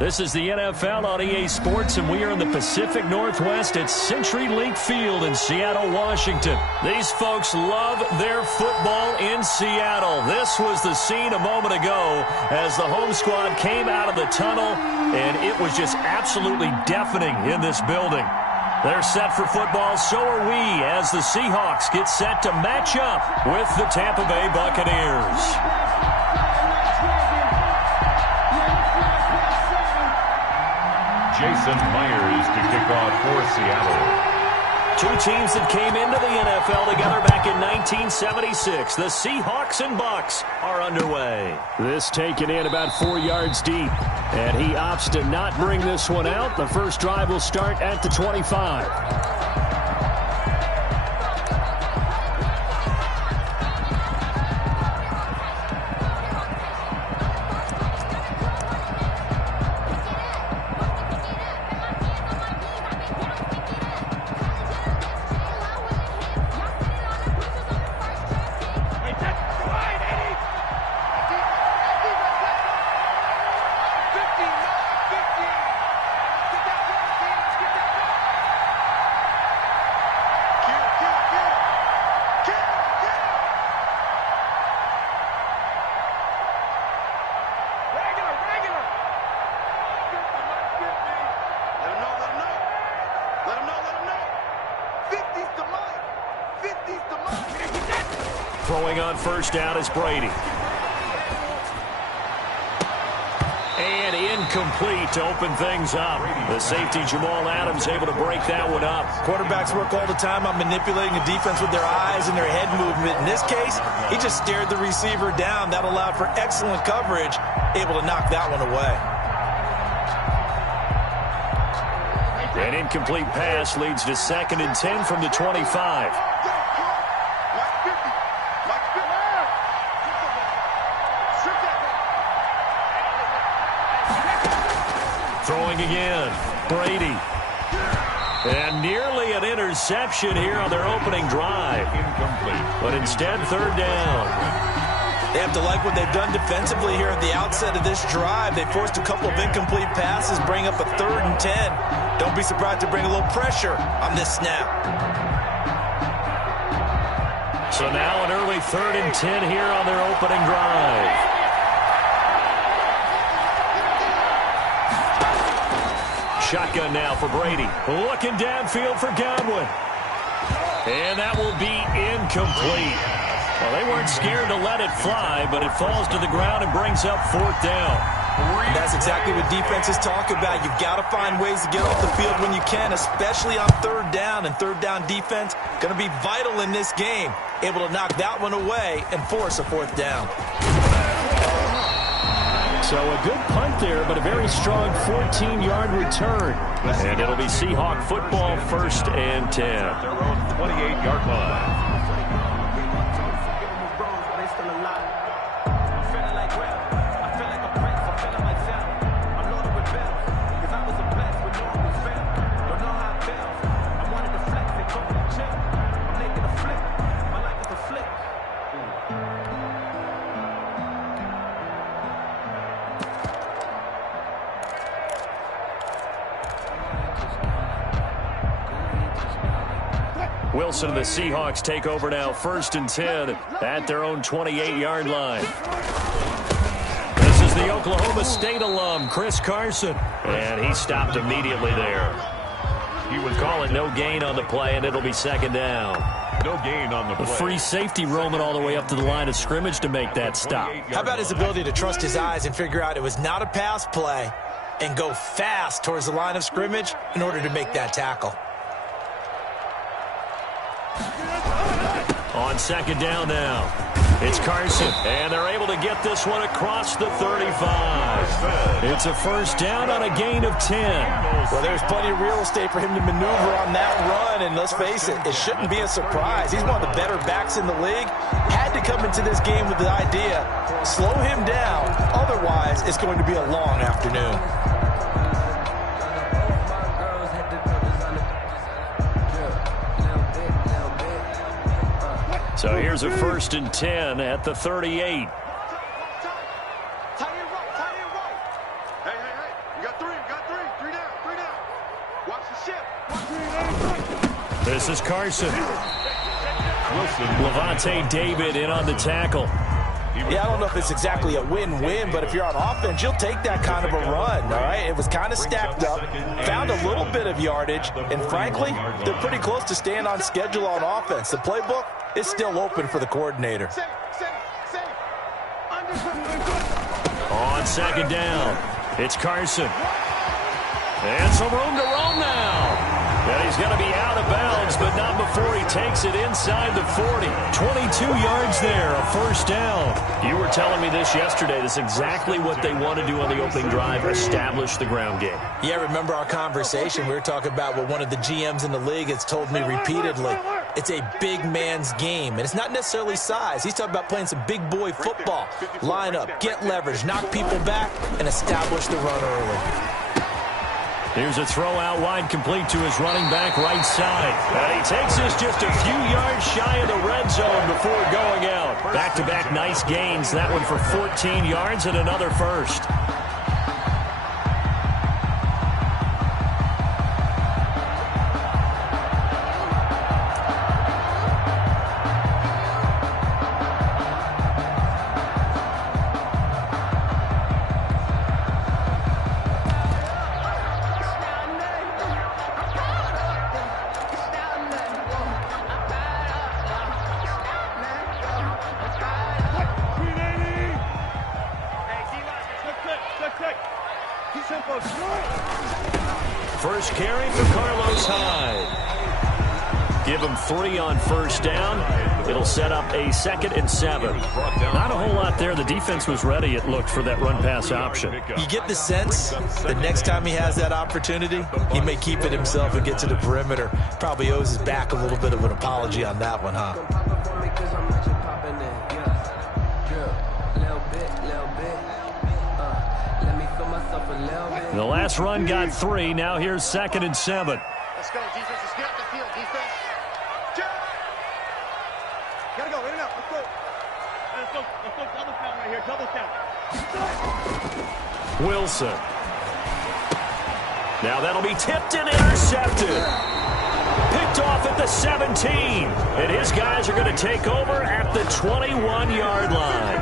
This is the NFL on EA Sports, and we are in the Pacific Northwest at CenturyLink Field in Seattle, Washington. These folks love their football in Seattle. This was the scene a moment ago as the home squad came out of the tunnel, and it was just absolutely deafening in this building. They're set for football, so are we, as the Seahawks get set to match up with the Tampa Bay Buccaneers. Jason Myers to kick off for Seattle. Two teams that came into the NFL together back in 1976. The Seahawks and Bucs are underway. This taken in about 4 yards deep. And he opts to not bring this one out. The first drive will start at the 25. Throwing on first down is Brady. And incomplete to open things up. The safety, Jamal Adams, able to break that one up. Quarterbacks work all the time on manipulating the defense with their eyes and their head movement. In this case, he just stared the receiver down. That allowed for excellent coverage, able to knock that one away. An incomplete pass leads to 2nd and 10 from the 25. Throwing again, Brady. And nearly an interception here on their opening drive. Incomplete. But instead, 3rd down. They have to like what they've done defensively here at the outset of this drive. They forced a couple of incomplete passes, bring up a 3rd and 10. Don't be surprised to bring a little pressure on this snap. So now an early 3rd and 10 here on their opening drive. Shotgun now for Brady. Looking downfield for Godwin. And that will be incomplete. Well, they weren't scared to let it fly, but it falls to the ground and brings up 4th down. And that's exactly what defenses talk about. You've got to find ways to get off the field when you can, especially on 3rd down. And 3rd down defense going to be vital in this game. Able to knock that one away and force a 4th down. So a good punt there, but a very strong 14-yard return. And it'll be Seahawk football, 1st and 10. Their own 28-yard line. Wilson and the Seahawks take over now, 1st and 10 at their own 28-yard line. This is the Oklahoma State alum, Chris Carson, and he stopped immediately there. He was calling no gain on the play, and it'll be 2nd down. No gain on the play. A free safety roaming all the way up to the line of scrimmage to make that stop. How about his ability to trust his eyes and figure out it was not a pass play and go fast towards the line of scrimmage in order to make that tackle? On 2nd down now, it's Carson, and they're able to get this one across the 35. It's a 1st down on a gain of 10. Well, there's plenty of real estate for him to maneuver on that run, and let's face it, it shouldn't be a surprise. He's one of the better backs in the league. Had to come into this game with the idea, slow him down, otherwise it's going to be a long afternoon. So here's a 1st and 10 at the 38. Hey, you got This is Carson. Levante David in on the tackle. Yeah, I don't know if it's exactly a win-win, but if you're on offense, you'll take that kind of a run, all right? It was kind of stacked up, found a little bit of yardage, and frankly, they're pretty close to staying on schedule on offense. The playbook is still open for the coordinator. On second down, it's Carson. And some room to roam now. And he's going to be out of bounds, but not before he takes it inside the 40. 22 yards there, a first down. You were telling me this yesterday. This is exactly what they want to do on the opening drive, establish the ground game. Yeah, remember our conversation. We were talking about what one of the GMs in the league has told me repeatedly. It's a big man's game, and it's not necessarily size. He's talking about playing some big boy football. Line up, get leverage, knock people back, and establish the run early. Here's a throw out wide, complete to his running back right side. And he takes this just a few yards shy of the red zone before going out. Back-to-back nice gains. That one for 14 yards and another first. First carry for Carlos Hyde. Give him 3 on first down. It'll set up a 2nd and 7. Not a whole lot there. The defense was ready, it looked, for that run-pass option. You get the sense that next time he has that opportunity, he may keep it himself and get to the perimeter. Probably owes his back a little bit of an apology on that one, huh? The last run got 3. Now here's 2nd and 7. Let's go, defense. Let's get up the field, defense. Gotta go, in and out. Let's go. Let's go double count right here. Double count. Wilson. Now that'll be tipped and intercepted. Picked off at the 17. And his guys are going to take over at the 21-yard line.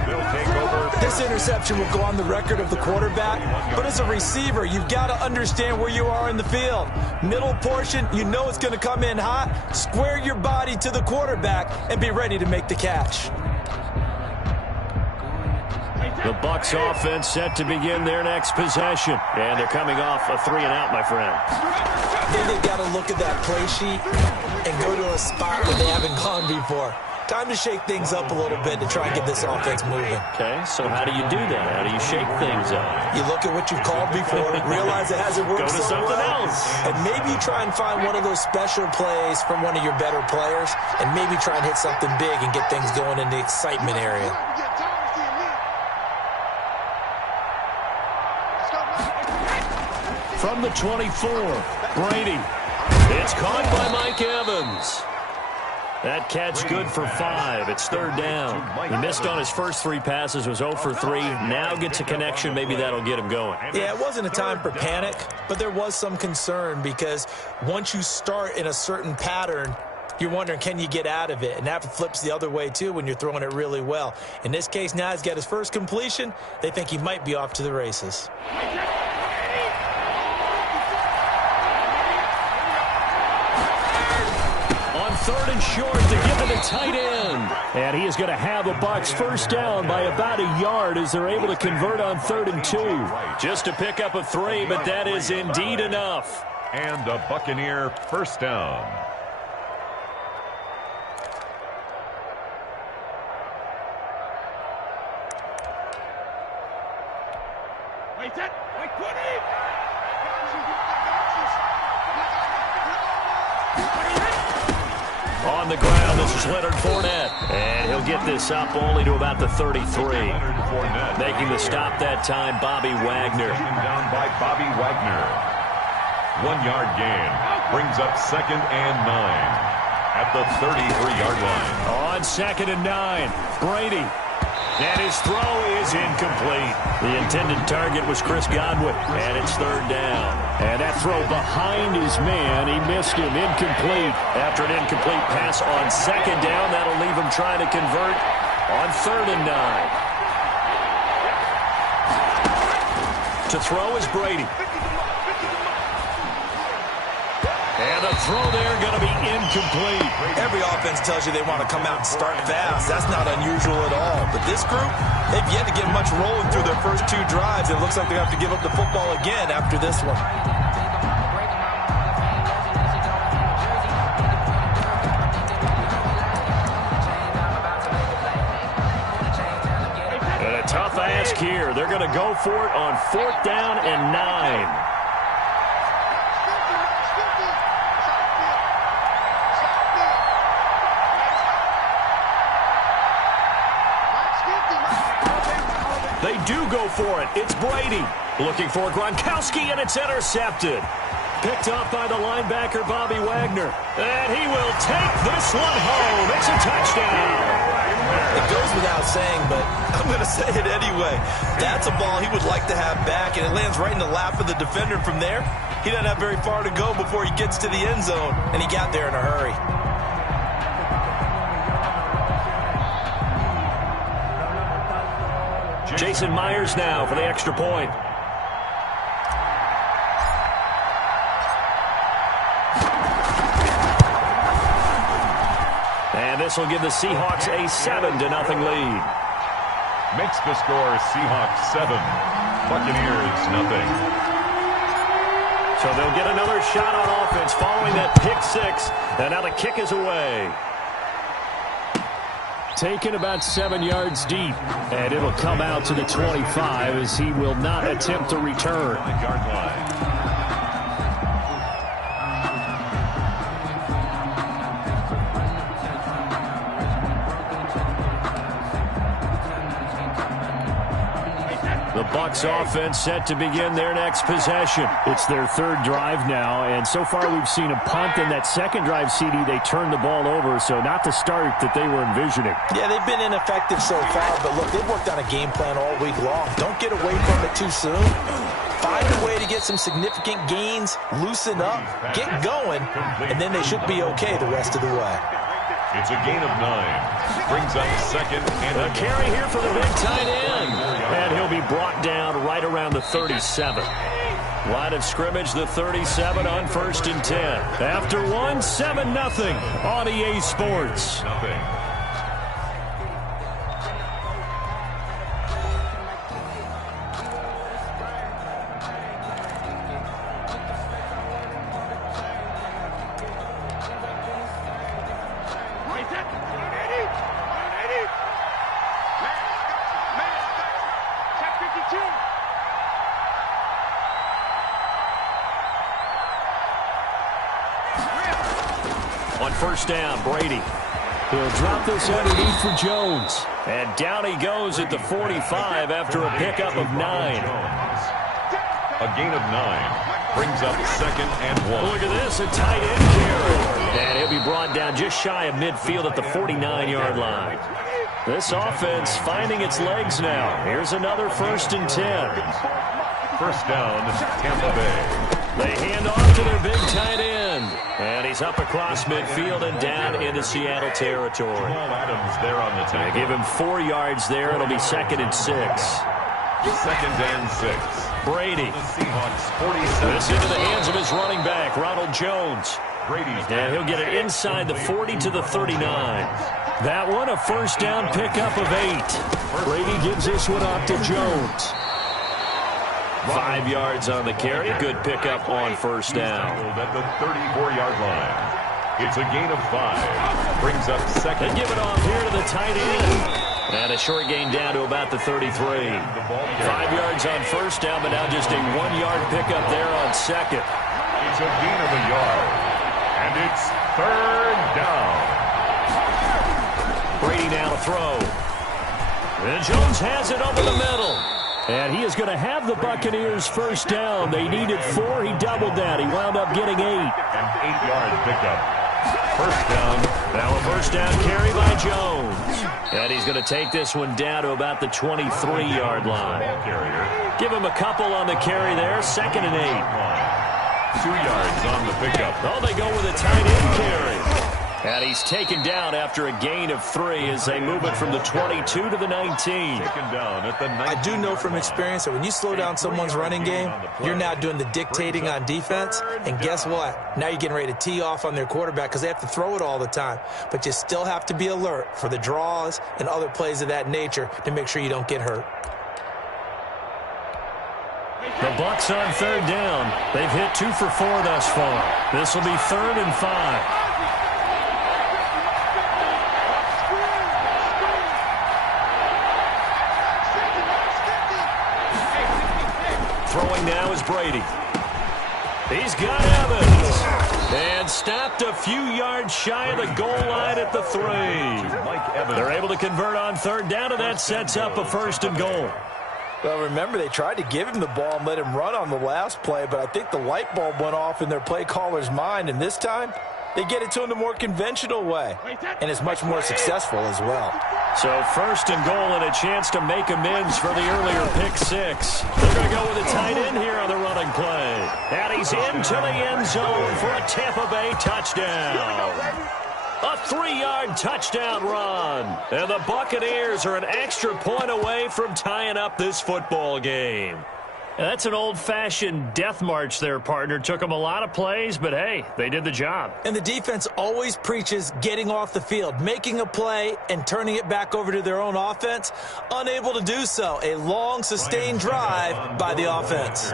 This interception will go on the record of the quarterback, but as a receiver, you've got to understand where you are in the field. Middle portion, you know it's going to come in hot. Square your body to the quarterback and be ready to make the catch. The Bucs offense set to begin their next possession. And they're coming off a 3-and-out, my friend. I think they've got to look at that play sheet and go to a spot where they haven't gone before. Time to shake things up a little bit to try and get this offense moving. Okay, so how do you do that? How do you shake things up? You look at what you've called before, realize it hasn't worked Go to something else. and maybe try and find one of those special plays from one of your better players, and maybe try and hit something big and get things going in the excitement area. From the 24, Brady. It's caught by Mike Evans. That catch good for 5. It's 3rd down. He missed on his first 3 passes, was 0 for 3. Now gets a connection. Maybe that'll get him going. Yeah, it wasn't a time for panic, but there was some concern because once you start in a certain pattern, you're wondering, can you get out of it? And that flips the other way, too, when you're throwing it really well. In this case, now he's got his first completion. They think he might be off to the races. On 3rd and short to give it a tight end. And he is going to have a Bucs first down by about a yard as they're able to convert on 3rd and 2. Just to pick up a 3, but that is indeed enough. And a Buccaneer first down. Wait, 20. On the ground, this is Leonard Fournette. And he'll get this up only to about the 33. Making the stop that time, Bobby Wagner. Down by Bobby Wagner. 1-yard gain. Brings up 2nd and 9. At the 33-yard line. On 2nd and 9, Brady. And his throw is incomplete. The intended target was Chris Godwin, and it's third down. And that throw behind his man, he missed him, incomplete. After an incomplete pass on second down, that'll leave him trying to convert on 3rd and 9. To throw is Brady. And the throw there going to be incomplete. Every offense tells you they want to come out and start fast. That's not unusual at all. But this group, they've yet to get much rolling through their first 2 drives. It looks like they have to give up the football again after this one. And a tough ask here. They're going to go for it on 4th down and 9. They do go for it. It's Brady looking for Gronkowski, and it's intercepted. Picked off by the linebacker, Bobby Wagner. And he will take this one home. It's a touchdown. It goes without saying, but I'm going to say it anyway. That's a ball he would like to have back, and it lands right in the lap of the defender from there. He doesn't have very far to go before he gets to the end zone, and he got there in a hurry. Jason Myers now for the extra point. And this will give the Seahawks a 7-0 lead. Makes the score Seahawks 7, Buccaneers 0. So they'll get another shot on offense following that pick 6. And now the kick is away. Taken about 7 yards deep, and it'll come out to the 25 as he will not attempt to return. Yard line. The Bucs offense set to begin their next possession. It's their 3rd drive now, and so far we've seen a punt, and that 2nd drive, CD, they turned the ball over, so not the start that they were envisioning. Yeah, they've been ineffective so far, but look, they've worked on a game plan all week long. Don't get away from it too soon. Find a way to get some significant gains, loosen up, get going, and then they should be okay the rest of the way. It's a gain of 9. Brings up 2nd and a carry here for the big tight end. And he'll be brought down right around the 37. Line of scrimmage, the 37 on 1st and 10. After 1, 7-0 on EA Sports. Nothing. On 1st down, Brady. He'll drop this underneath for Jones. And down he goes at the 45 after a pickup of 9. A gain of 9. Brings up 2nd and 1. Look at this, a tight end carry. And he'll be brought down just shy of midfield at the 49-yard line. This offense finding its legs now. Here's another 1st and 10. 1st down, Tampa Bay. They hand off to their big tight end. And he's up across midfield and down into Seattle territory. Adams there on the tackle. They give him 4 yards there. It'll be 2nd and 6. 2nd and 6. Brady. The Seahawks 47. This into the hands of his running back, Ronald Jones. Brady's and he'll get it inside the 40 to the 39. That one, a 1st down pickup of 8. Brady gives this one off to Jones. 5 yards on the carry. Good pickup on 1st down. At the 34-yard line. It's a gain of 5. Brings up 2nd. They give it off here to the tight end. And a short gain down to about the 33. 5 yards on 1st down, but now just a 1-yard pickup there on 2nd. It's a gain of a yard. And it's 3rd down. Brady now to throw. And Jones has it over the middle. And he is going to have the Buccaneers 1st down. They needed 4. He doubled that. He wound up getting 8. An 8-yard pickup. First down. Now a first down carry by Jones. And he's going to take this one down to about the 23-yard line. Give him a couple on the carry there. 2nd and 8. 2 yards on the pickup. Oh, they go with a tight end carry. And he's taken down after a gain of 3 as they move it from the 22 to the 19. Taken down at the 19. I do know from experience that when you slow down someone's running game, you're now doing the dictating on defense. And guess what? Now you're getting ready to tee off on their quarterback because they have to throw it all the time. But you still have to be alert for the draws and other plays of that nature to make sure you don't get hurt. The Bucs on 3rd down. They've hit 2 for 4 thus far. This will be 3rd and 5. Throwing now is Brady. He's got Evans. And stopped a few yards shy of the goal line at the 3. They're able to convert on 3rd down, and that sets up a 1st and goal. Well, remember, they tried to give him the ball and let him run on the last play, but I think the light bulb went off in their play caller's mind, and this time they get it to him the more conventional way, and it's much more successful as well. So 1st and goal and a chance to make amends for the earlier pick 6. They're going to go with a tight end here on the running play. And he's into the end zone for a Tampa Bay touchdown. A 3-yard touchdown run. And the Buccaneers are an extra point away from tying up this football game. And that's an old-fashioned death march there, partner. Took them a lot of plays, but hey, they did the job. And the defense always preaches getting off the field, making a play and turning it back over to their own offense. Unable to do so. A long, sustained drive by the offense.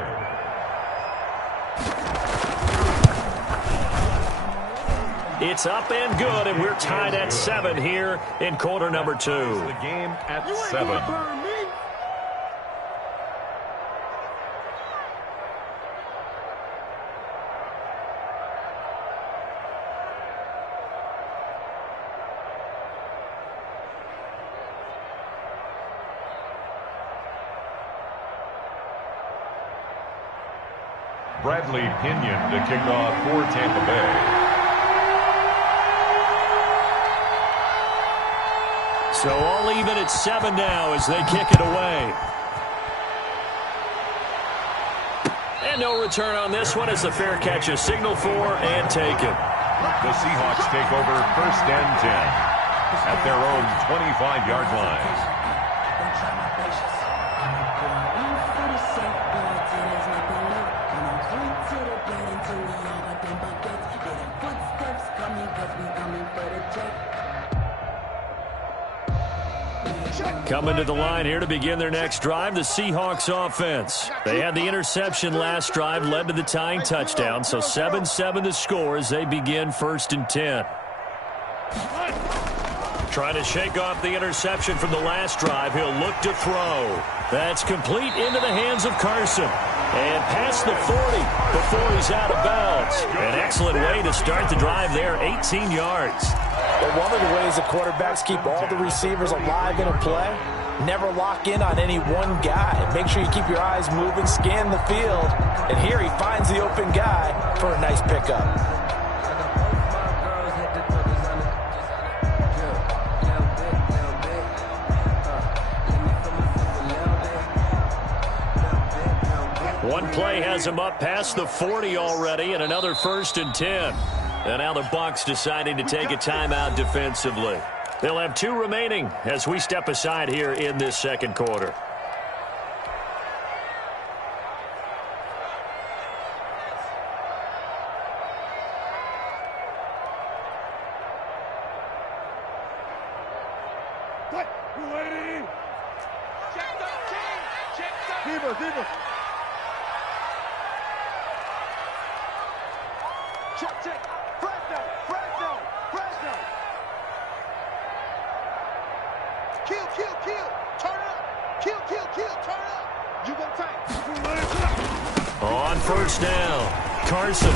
It's up and good, and we're tied at 7 here in quarter number 2. The game at 7. Bradley Pinion to kick off for Tampa Bay. So all even at 7 now as they kick it away. And no return on this one as the fair catch is signaled for and taken. The Seahawks take over 1st and 10 at their own 25-yard line. Coming to the line here to begin their next drive, the Seahawks offense. They had the interception last drive, led to the tying touchdown, so 7-7 the score as they begin 1st and 10. Trying to shake off the interception from the last drive. He'll look to throw. That's complete into the hands of Carson. And past the 40 before he's out of bounds. An excellent way to start the drive there, 18 yards. But one of the ways the quarterbacks keep all the receivers alive in a play, never lock in on any one guy. Make sure you keep your eyes moving, scan the field, and here he finds the open guy for a nice pickup. One play has him up past the 40 already, and another 1st and 10. And now the Bucs deciding to take a timeout defensively. They'll have 2 remaining as we step aside here in this 2nd quarter. Deeper. Check. Fresno. Kill. Turn up. Kill. Turn up. You gonna take. On 1st down, Carson.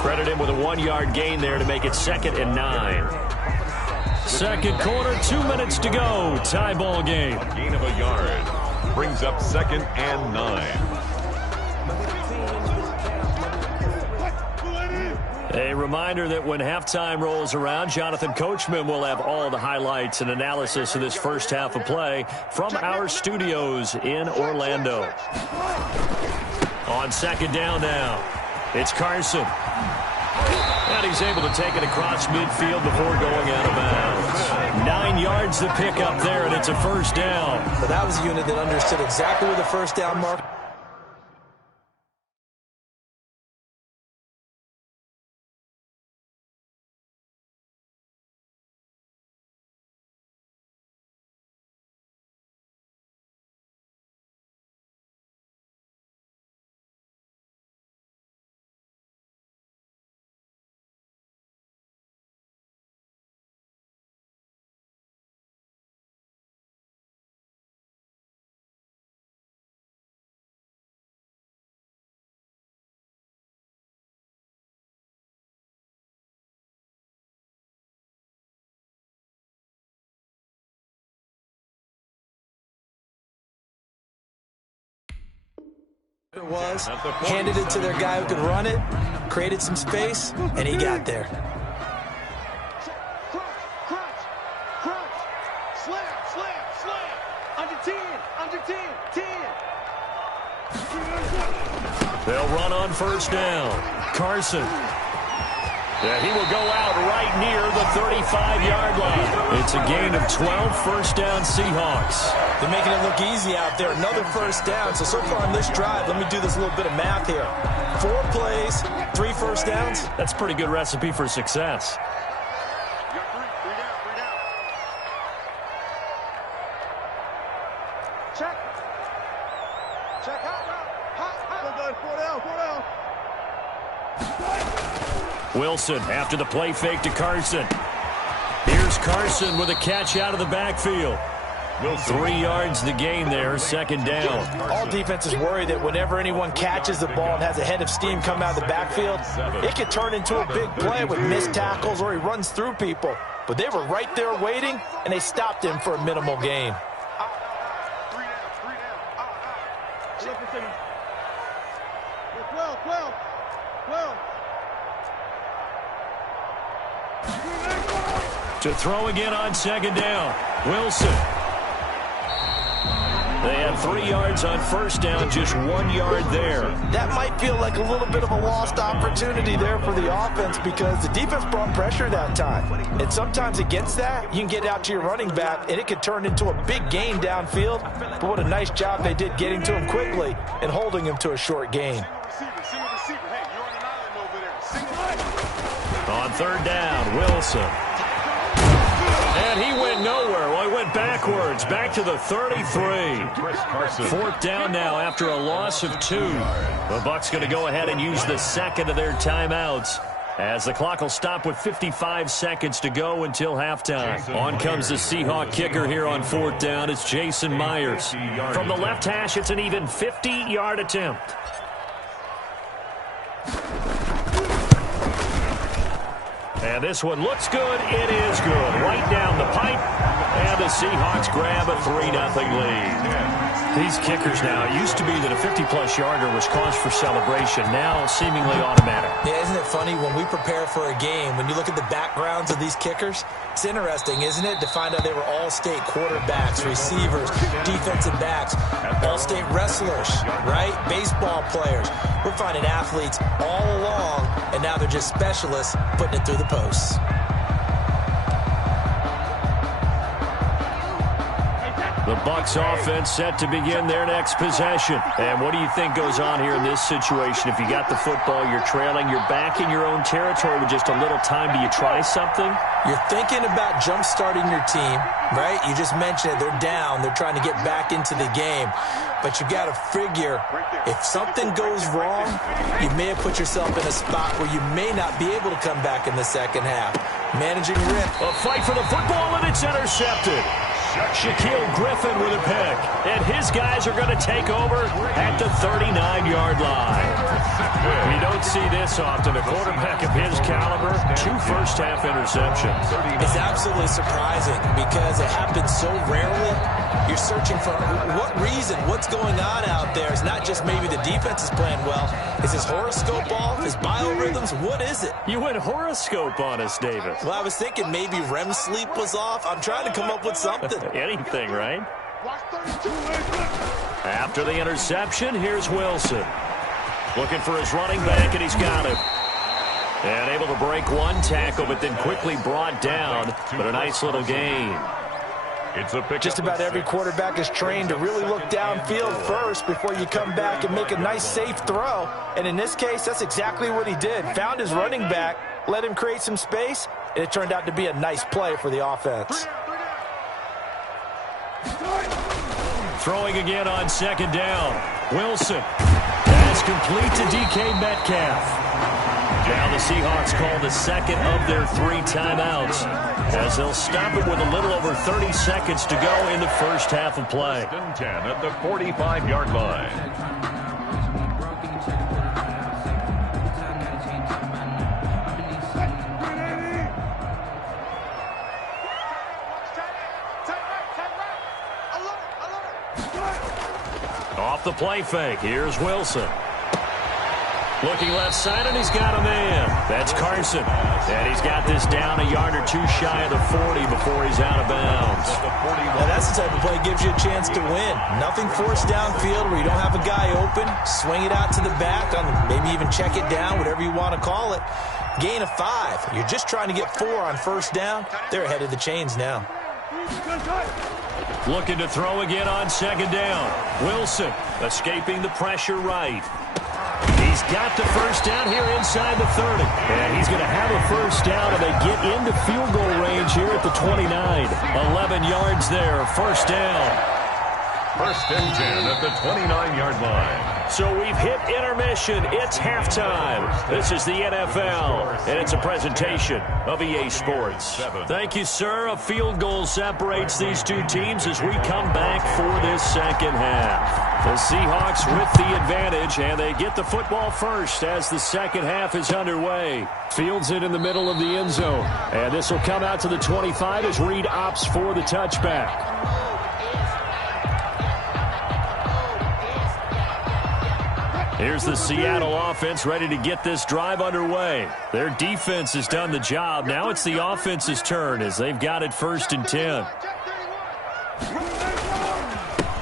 Credit him with a 1-yard gain there to make it 2nd and 9. 2nd quarter, 2 minutes to go. Tie ball game. A gain of a yard brings up 2nd and 9. A reminder that when halftime rolls around, Jonathan Coachman will have all the highlights and analysis of this first half of play from our studios in Orlando. On second down now, it's Carson. And he's able to take it across midfield before going out of bounds. 9 yards to pick up there, and it's a first down. But that was a unit that understood exactly where the first down mark. Was handed it to their guy who could run it, created some space, and he got there. Slam. Under 10, 10. They'll run on first down. Carson. Yeah, he will go out right near the 35-yard line. It's a gain of 12, first down Seahawks. They're making it look easy out there. Another first down. So far on this drive, let me do this little bit of math here. 4 plays, 3 first downs. That's a pretty good recipe for success. You got 3 down. Check. Hot. 4 down. Wilson after the play fake to Carson. Here's Carson with a catch out of the backfield. 3 yards the gain there, second down. All defenses worry that whenever anyone catches the ball and has a head of steam come out of the backfield, it could turn into a big play with missed tackles or he runs through people. But they were right there waiting, and they stopped him for a minimal gain. 3 down. 12. To throw again on second down, Wilson. They had 3 yards on first down, just 1 yard there. That might feel like a little bit of a lost opportunity there for the offense because the defense brought pressure that time. And sometimes against that, you can get out to your running back, and it could turn into a big gain downfield. But what a nice job they did getting to him quickly and holding him to a short gain. On third down, Wilson. And he went nowhere. Well, he went backwards, back to the 33. Fourth down now after a loss of 2. The Bucs going to go ahead and use the second of their timeouts as the clock will stop with 55 seconds to go until halftime. On comes the Seahawk kicker here on fourth down. It's Jason Myers. From the left hash, it's an even 50-yard attempt. And this one looks good. It is good. Right down the pipe. And the Seahawks grab a 3-0 lead. These kickers now, it used to be that a 50-plus yarder was cause for celebration. Now seemingly automatic. Yeah, isn't it funny when we prepare for a game, when you look at the backgrounds of these kickers, it's interesting, isn't it, to find out they were all-state quarterbacks, receivers, defensive backs, all-state wrestlers, right? Baseball players. We're finding athletes all along, and now they're just specialists putting it through the posts. The Bucs offense set to begin their next possession. And what do you think goes on here in this situation? If you got the football, you're trailing, you're back in your own territory with just a little time. Do you try something? You're thinking about jump-starting your team, right? You just mentioned it. They're down. They're trying to get back into the game. But you got to figure, if something goes wrong, you may have put yourself in a spot where you may not be able to come back in the second half. Managing risk. A fight for the football, and it's intercepted. Shaquille Griffin with a pick. And his guys are going to take over at the 39-yard line. You don't see this often. A quarterback of his caliber, 2 first-half interceptions. It's absolutely surprising because it happens so rarely. You're searching for what reason, what's going on out there. It's not just maybe the defense is playing well. Is his horoscope off? His biorhythms? What is it? You went horoscope on us, Davis. Well, I was thinking maybe REM sleep was off. I'm trying to come up with something. Anything, right? After the interception, here's Wilson. Looking for his running back, and he's got him. And able to break one tackle, but then quickly brought down. But a nice little gain. It's a pick. Just about every quarterback is trained to really look downfield first before you come back and make a nice, safe throw. And in this case, that's exactly what he did. Found his running back, let him create some space, and it turned out to be a nice play for the offense. Throwing again on second down. Wilson. That's complete to DK Metcalf. Now the Seahawks call the second of their 3 timeouts, as they'll stop it with a little over 30 seconds to go in the first half of play. 10 at the 45-yard line. Off the play fake, here's Wilson. Looking left side, and he's got a man. That's Carson. And he's got this down a yard or 2 shy of the 40 before he's out of bounds. Now that's the type of play that gives you a chance to win. Nothing forced downfield where you don't have a guy open. Swing it out to the back, maybe even check it down, whatever you want to call it. Gain of 5. You're just trying to get 4 on first down. They're ahead of the chains now. Looking to throw again on second down. Wilson escaping the pressure right. He's got the first down here inside the 30. And he's going to have a first down, and they get into field goal range here at the 29. 11 yards there, first down. First and 10 at the 29-yard line. So we've hit intermission. It's halftime. This is the NFL, and it's a presentation of EA Sports. Thank you, sir. A field goal separates these 2 teams as we come back for this second half. The Seahawks with the advantage, and they get the football first as the second half is underway. Fields it in the middle of the end zone, and this will come out to the 25 as Reed opts for the touchback. Here's the Seattle offense ready to get this drive underway. Their defense has done the job. Now it's the offense's turn as they've got it first and 10.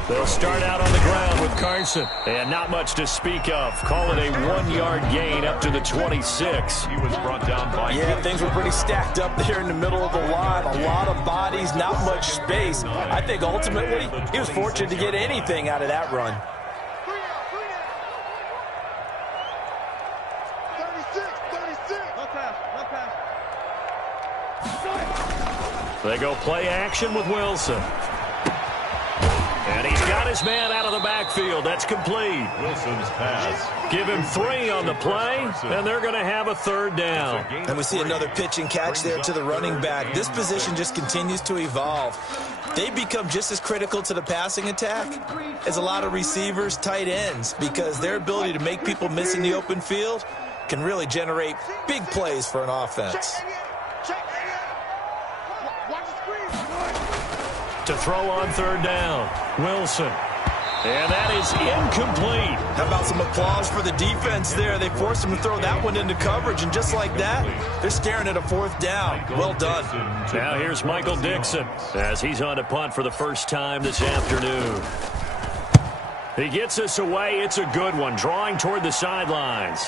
They'll start out on the ground with Carson. And not much to speak of. Call it a 1-yard gain up to the 26. He was brought down by... Yeah, things were pretty stacked up there in the middle of the line. A lot of bodies, not much space. I think ultimately he was fortunate to get anything out of that run. They go play action with Wilson. And he's got his man out of the backfield. That's complete. Wilson's pass. Give him 3 on the play, and they're going to have a third down. And we see another pitch and catch there to the running back. This position just continues to evolve. They become just as critical to the passing attack as a lot of receivers, tight ends, because their ability to make people miss in the open field can really generate big plays for an offense. To throw on third down, Wilson. And that is incomplete. How about some applause for the defense there? They forced him to throw that one into coverage, and just like that, they're staring at a 4th down. Well done. Now here's Michael Dixon as he's on to punt for the first time this afternoon. He gets us away. It's a good one, drawing toward the sidelines.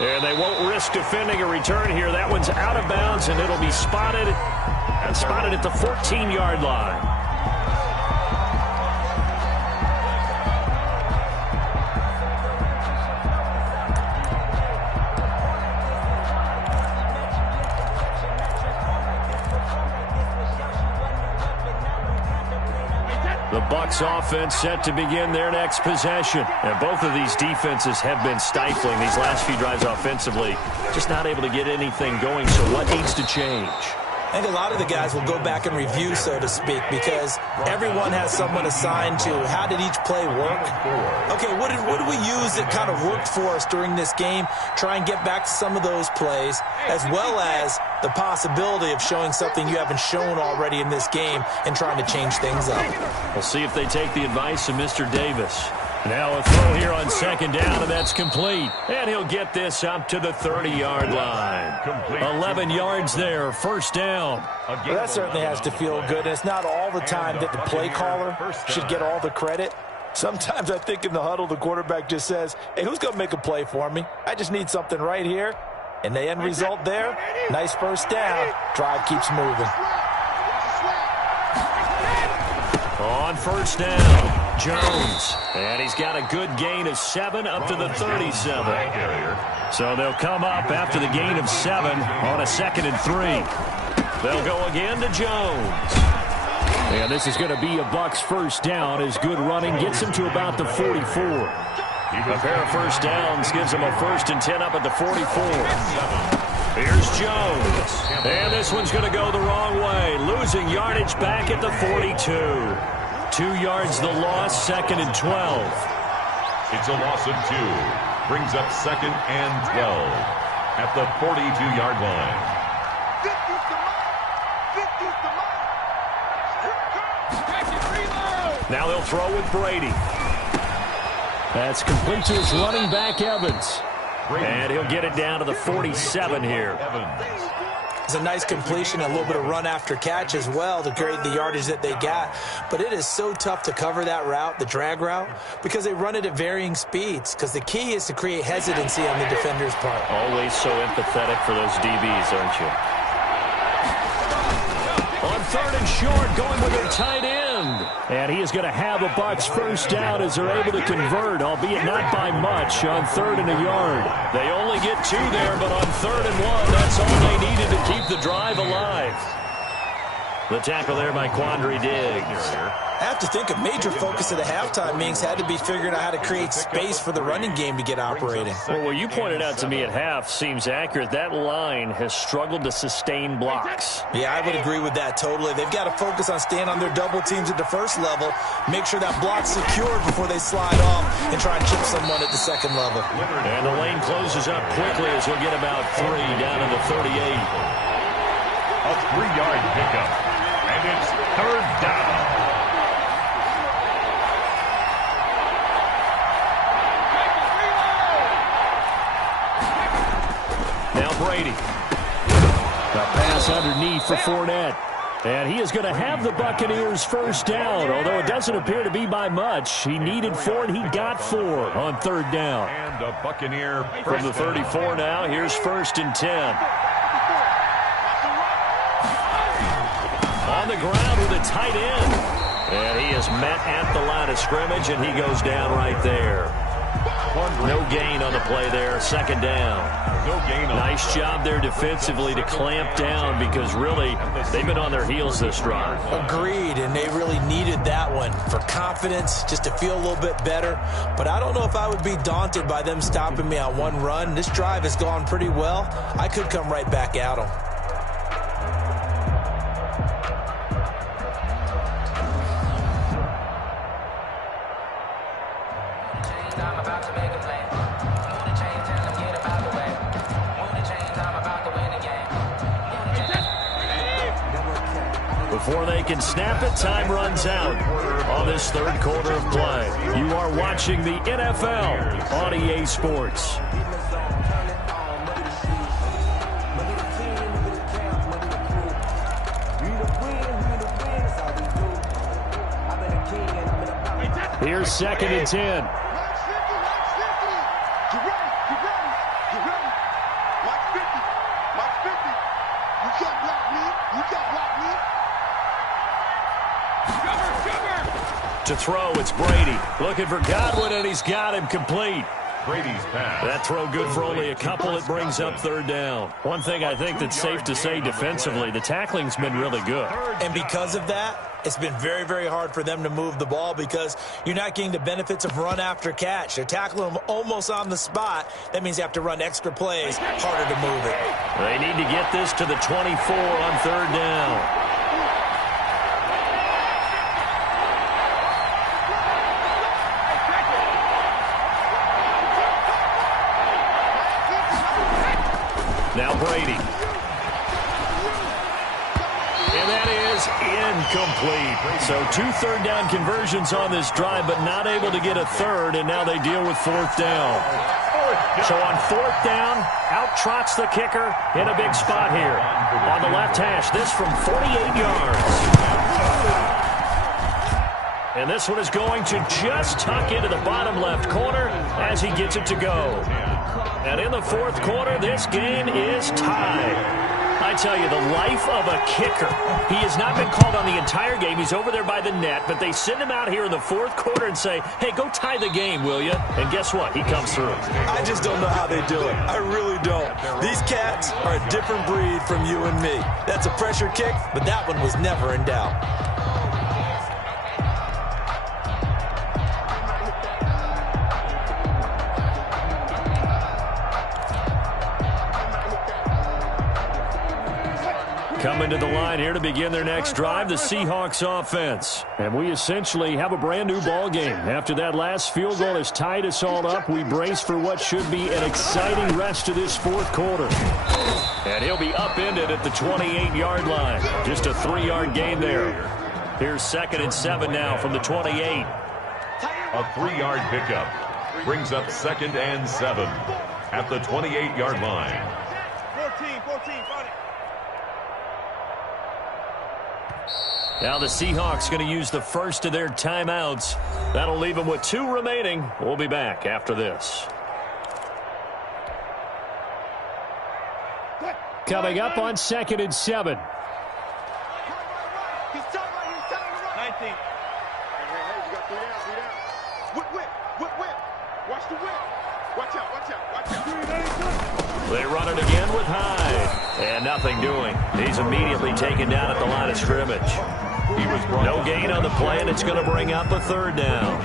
And they won't risk defending a return here. That one's out of bounds, and it'll be spotted at the 14-yard line. The Bucs offense set to begin their next possession. And both of these defenses have been stifling these last few drives offensively. Just not able to get anything going, so what needs to change? I think a lot of the guys will go back and review, so to speak, because everyone has someone assigned to how did each play work. Okay, what did we use that kind of worked for us during this game? Try and get back to some of those plays, as well as the possibility of showing something you haven't shown already in this game and trying to change things up. We'll see if they take the advice of Mr. Davis. Now a throw here on second down, and that's complete. And he'll get this up to the 30-yard line. 11 yards there, first down. Well, that certainly has to feel good. And it's not all the time that the play caller should get all the credit. Sometimes I think in the huddle, the quarterback just says, hey, who's going to make a play for me? I just need something right here. And the end result there, nice first down. Drive keeps moving. On first down, Jones. And he's got a good gain of 7 up to the 37. So they'll come up after the gain of 7 on a 2nd and 3. They'll go again to Jones. And this is going to be a Bucs first down as good running gets him to about the 44. A pair of first downs gives him a 1st and 10 up at the 44. Here's Jones. And this one's going to go the wrong way. Losing yardage back at the 42. 2 yards the loss, 2nd and 12. It's a loss of 2. Brings up 2nd and 12 at the 42-yard line. Now they'll throw with Brady. That's complete to his running back, Evans. And he'll get it down to the 47 here. It's a nice completion, a little bit of run after catch as well to create the yardage that they got. But it is so tough to cover that route, the drag route, because they run it at varying speeds. Because the key is to create hesitancy on the defender's part. Always so empathetic for those DBs, aren't you? On 3rd and short, going with their tight end. And he is going to have a Bucs first down as they're able to convert, albeit not by much, on 3rd and a yard. They only get 2 there, but on 3rd and 1, that's all they needed to keep the drive alive. The tackle there by Quandre Diggs. I have to think a major focus of the halftime meetings had to be figuring out how to create space for the running game to get operating. Well, what you pointed out to me at half seems accurate. That line has struggled to sustain blocks. Yeah, I would agree with that totally. They've got to focus on staying on their double teams at the first level, make sure that block's secured before they slide off and try and chip someone at the second level. And the lane closes up quickly as we'll get about 3 down to the 38. A 3-yard pickup. And it's 3rd down. Now Brady. A pass underneath for Fournette. And he is going to have the Buccaneers first down, although it doesn't appear to be by much. He needed 4, and he got 4 on 3rd down. And a Buccaneer from the 34 now. Here's 1st and 10. On the ground with a tight end. And he is met at the line of scrimmage, and he goes down right there. No gain on the play there. 2nd down. No gain on nice job there defensively to clamp down because really they've been on their heels this drive. Agreed, and they really needed that one for confidence, just to feel a little bit better. But I don't know if I would be daunted by them stopping me on one run. This drive has gone pretty well. I could come right back at them. Before they can snap it, time runs out on this 3rd quarter of play. You are watching the NFL on EA Sports. Here's 2nd and 10. To throw, it's Brady. Looking for Godwin, and he's got him complete. Brady's pass. That throw good for only a couple. It brings up third down. One thing I think that's safe to say defensively, the tackling's been really good. And because of that, it's been very, very hard for them to move the ball because you're not getting the benefits of run after catch. They're tackling them almost on the spot. That means you have to run extra plays, harder to move it. They need to get this to the 24 on third down. Now Brady. And that is incomplete. So 2 third-down conversions on this drive, but not able to get a third, and now they deal with fourth down. So on fourth down, out trots the kicker in a big spot here. On the left hash, this from 48 yards. And this one is going to just tuck into the bottom left corner as he gets it to go. And in the fourth quarter, this game is tied. I tell you, the life of a kicker. He has not been called on the entire game. He's over there by the net, but they send him out here in the fourth quarter and say, hey, go tie the game, will you? And guess what? He comes through. I just don't know how they do it. I really don't. These cats are a different breed from you and me. That's a pressure kick, but that one was never in doubt. Coming to the line here to begin their next drive, the Seahawks offense. And we essentially have a brand-new ball game. After that last field goal has tied us all up, we brace for what should be an exciting rest to this fourth quarter. And he'll be upended at the 28-yard line. Just a 3-yard gain there. Here's 2nd and 7 now from the 28. A 3-yard pickup brings up 2nd and 7 at the 28-yard line. 14, got it. Now the Seahawks going to use the first of their timeouts. That'll leave them with 2 remaining. We'll be back after this. Coming up on 2nd and 7. He's telling right. 19. Hey, you got 3 down. Whip. Watch the whip. Watch out. They run it again with Hyde. And nothing doing. He's immediately taken down at the line of scrimmage. No gain on the play, and it's going to bring up a third down.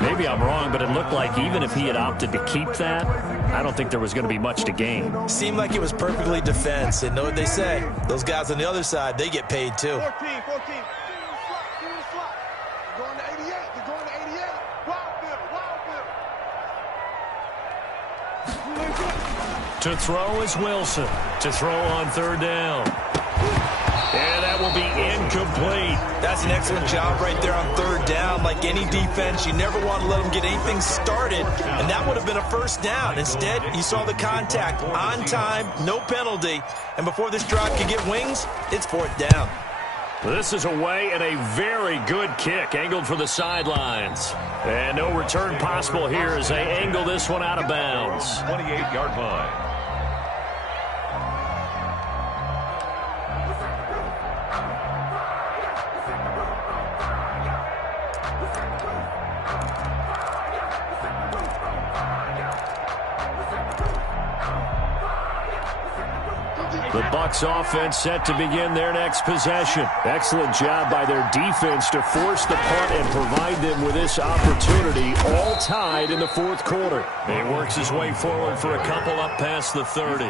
Maybe I'm wrong, but it looked like even if he had opted to keep that, I don't think there was going to be much to gain. Seemed like it was perfectly defense, and know what they say. Those guys on the other side, they get paid too. 14. They're going to 88. Wild. To throw is Wilson. To throw on third down. And that will be incomplete. That's an excellent job right there on third down. Like any defense, you never want to let them get anything started, and that would have been a first down. Instead, you saw the contact on time, no penalty, and before this drive could get wings, it's fourth down. This is away and a very good kick, angled for the sidelines. And no return possible here as they angle this one out of bounds. 28-yard line. The Bucs offense set to begin their next possession. Excellent job by their defense to force the punt and provide them with this opportunity, all tied in the fourth quarter. He works his way forward for a couple up past the 30.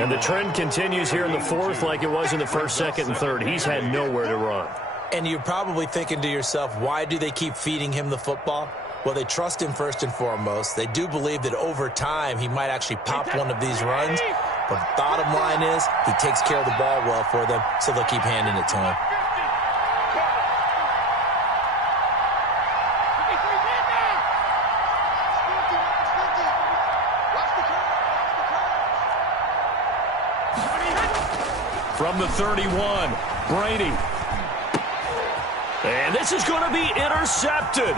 And the trend continues here in the fourth like it was in the first, second, and third. He's had nowhere to run. And you're probably thinking to yourself, why do they keep feeding him the football? Well, they trust him first and foremost. They do believe that over time he might actually pop one of these runs. But the bottom line is he takes care of the ball well for them, so they'll keep handing it to him. From the 31, Brady. And this is going to be intercepted.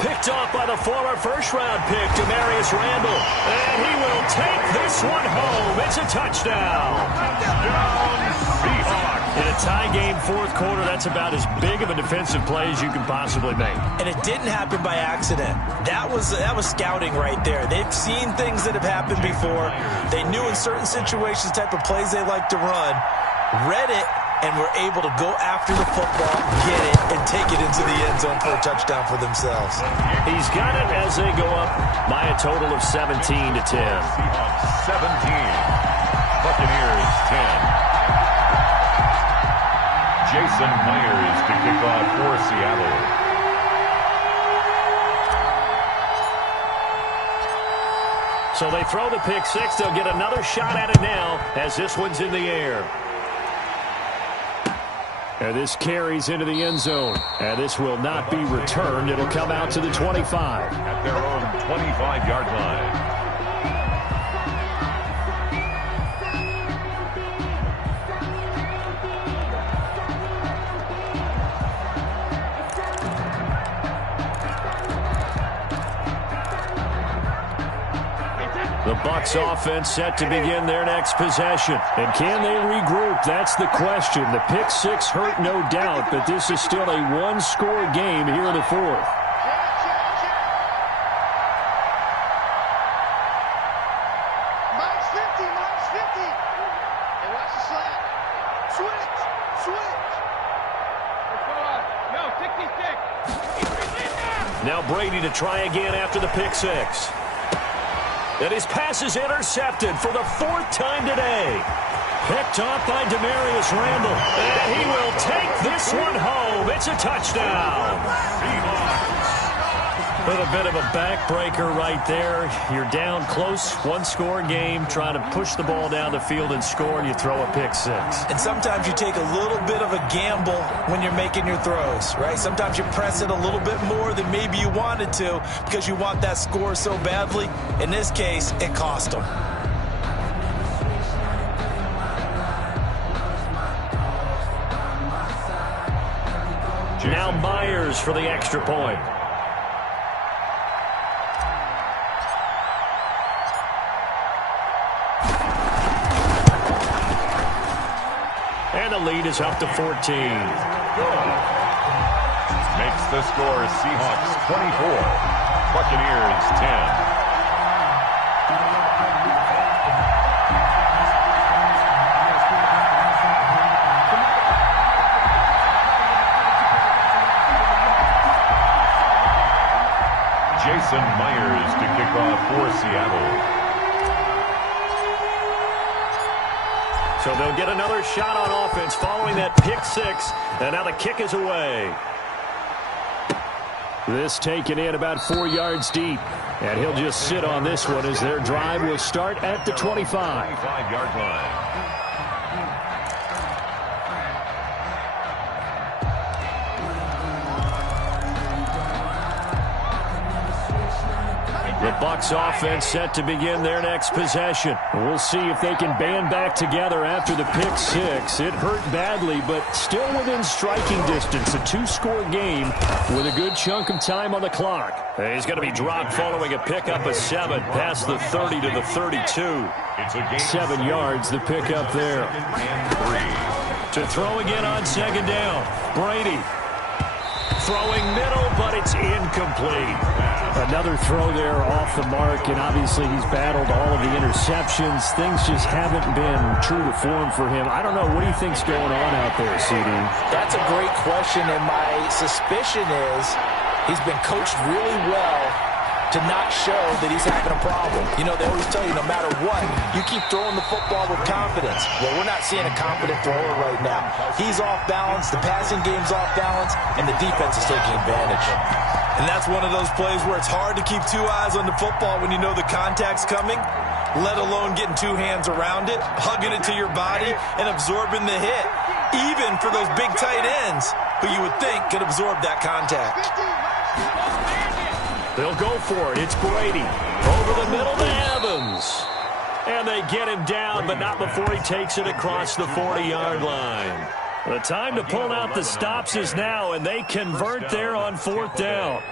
Picked off by the former first-round pick, Demarius Randall. And he will take this one home. It's a touchdown. Touchdown, Seahawks. In a tie game fourth quarter, that's about as big of a defensive play as you can possibly make. And it didn't happen by accident. That was scouting right there. They've seen things that have happened before. They knew in certain situations the type of plays they like to run, read it, and were able to go after the football, get it, and take it into the end zone for a touchdown for themselves. He's got it as they go up by a total of 17-10. Seahawks 17, Buccaneers 10. Jason Myers to kick off for Seattle. So they throw the pick six. They'll get another shot at it now as this one's in the air. And this carries into the end zone. And this will not be returned. It'll come out to the 25. At their own 25-yard line. The Bucs offense set to begin their next possession. And can they regroup? That's the question. The pick six hurt, no doubt, but this is still a one-score game here in the fourth. Minus 50. Hey, watch the slant. Switch. No, 66. Now Brady to try again after the pick six. And his pass is intercepted for the fourth time today. Picked off by Demarius Randall. And he will take this one home. It's a touchdown. With a bit of a backbreaker right there. You're down close, one-score game, trying to push the ball down the field and score, and you throw a pick six. And sometimes you take a little bit of a gamble when you're making your throws, right? Sometimes you press it a little bit more than maybe you wanted to because you want that score so badly. In this case, it cost them. Now Myers for the extra point. And the lead is up to 14. Makes the score Seahawks 24, Buccaneers 10. Jason Myers to kick off for Seattle. So they'll get another shot on offense following that pick six. And now the kick is away. This taken in about 4 yards deep. And he'll just sit on this one as their drive will start at the 25. 25-yard line. The Bucs offense set to begin their next possession. We'll see if they can band back together after the pick six. It hurt badly, but still within striking distance. A two-score game with a good chunk of time on the clock. He's going to be dropped following a pickup of 7 past the 30 to the 32. It's a game 7 yards, the pickup there. and 3. To throw again on second down. Brady throwing middle, but it's incomplete. Another throw there off the mark, and obviously he's battled all of the interceptions. Things just haven't been true to form for him. I don't know. What do you think's going on out there, CD? That's a great question, and my suspicion is he's been coached really well to not show that he's having a problem. You know, they always tell you no matter what, you keep throwing the football with confidence. Well, we're not seeing a confident thrower right now. He's off balance, the passing game's off balance, and the defense is taking advantage. And that's one of those plays where it's hard to keep 2 eyes on the football when you know the contact's coming, let alone getting 2 hands around it, hugging it to your body, and absorbing the hit, even for those big tight ends who you would think could absorb that contact. They'll go for it. It's Brady. Over the middle to Evans. And they get him down, but not before he takes it across the 40-yard line. The time to pull out the stops is now, and they convert there on 4th down.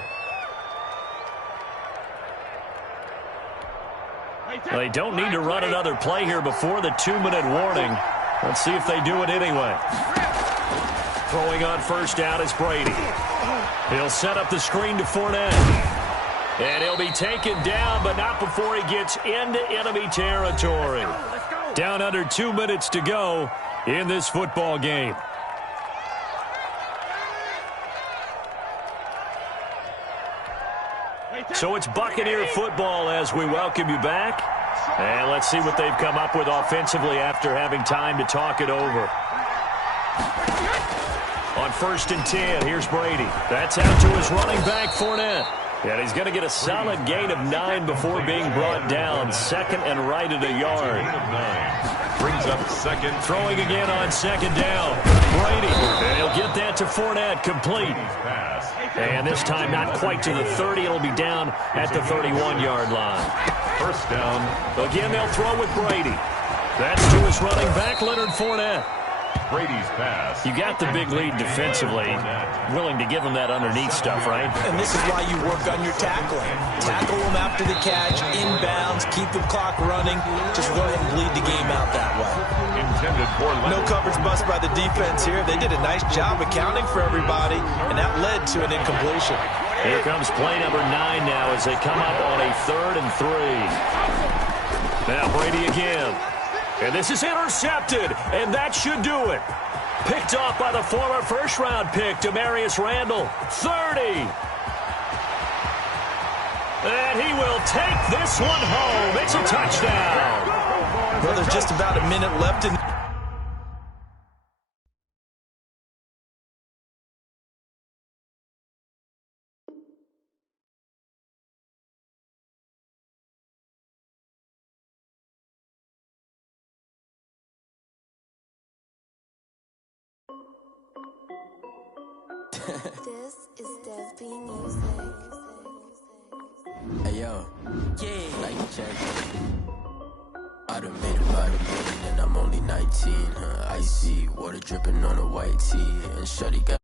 They don't need to run another play here before the 2-minute warning. Let's see if they do it anyway. Throwing on first down is Brady. He'll set up the screen to Fournette. And he'll be taken down, but not before he gets into enemy territory. Down under 2 minutes to go in this football game. So it's Buccaneer football as we welcome you back. And let's see what they've come up with offensively after having time to talk it over. On 1st and 10, here's Brady. That's out to his running back, Fournette. And he's going to get a solid gain of 9 before being brought down. Second and right at a yard. Brings up second. Throwing again on 2nd down. Brady. And he'll get that to Fournette, complete. And this time not quite to the 30. It'll be down at the 31-yard line. First down. Again, they'll throw with Brady. That's to his running back, Leonard Fournette. Brady's pass. You got the big lead defensively. Willing to give him that underneath stuff, right? And this is why you work on your tackling. Tackle them after the catch, inbounds, keep the clock running. Just go ahead and bleed the game out that way. Intended for No coverage bust by the defense here. They did a nice job accounting for everybody, and that led to an incompletion. Here comes play number 9 now as they come up on a 3rd and 3. Now Brady again. And this is intercepted, and that should do it. Picked off by the former first-round pick, Demarius Randall. 30. And he will take this one home. It's a touchdown. Well, there's just about a minute left in... This is Dev B Music. Hey yo, Nike check. I done made about $1 million and I'm only 19. Icy water dripping on a white tee, and shawty got